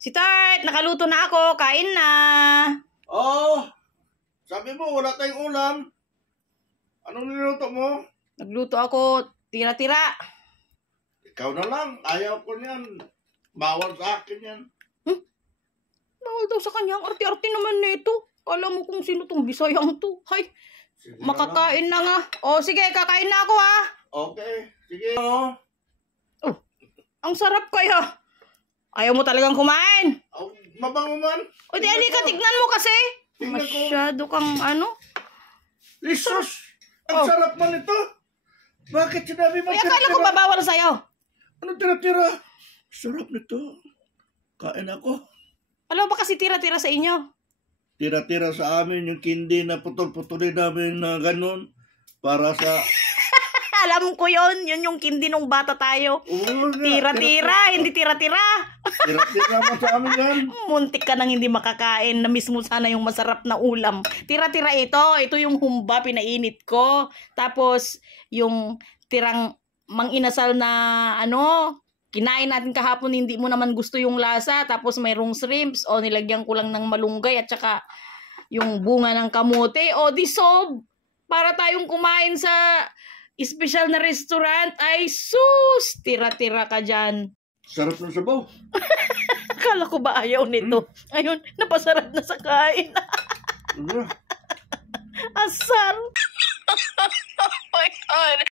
Si Tart, nakaluto na ako. Kain na. Oh, sabi mo wala tayong ulam. Anong niluto mo? Nagluto ako. Tira-tira. Ikaw na lang. Ayaw ko niyan. Bawal sa akin yan. Bawal daw sa kanya. Ang arte-arte naman nito. Kala mo kung sino tong Bisayang to. Hay, Sige makakain na nga. O sige, kakain na ako ha. Okay, sige. Oh, Ang sarap kaya. Ayaw mo talagang kumain. oh, mabango man. O di alika, tignan mo kasi. Tingnan ko. Masyado kang ano. Lisos! Ang sarap man ito. Bakit sinabi mo Ay, akala ko babawal sa'yo. Ano tira-tira? Sarap nito. Kain ako. Alam mo ba kasi tira-tira sa inyo? Tira-tira sa amin yung kindi na putol-putulin namin na ganun. Para sa... Alam ko yon, yun yung kindi nung bata tayo. Oo nga, Tira-tira, hindi tira-tira. Tira-tira mo sa amin yan. Muntik ka nang hindi makakain na mismo sana yung masarap na ulam. Tira-tira ito. Ito yung humba, pinainit ko. Tapos, yung tirang mang-inasal na ano, kinain natin kahapon, hindi mo naman gusto yung lasa. Tapos mayroong shrimps, o nilagyan ko lang ng malunggay at saka yung bunga ng kamote. O di sob, para tayong kumain sa espesyal na restaurant. Ay sus, tira-tira ka dyan. Sarap ng sabaw. Akala ko ba ayaw nito? Ayun, napasarap na sa kain. Ano? Asar. Oh my God.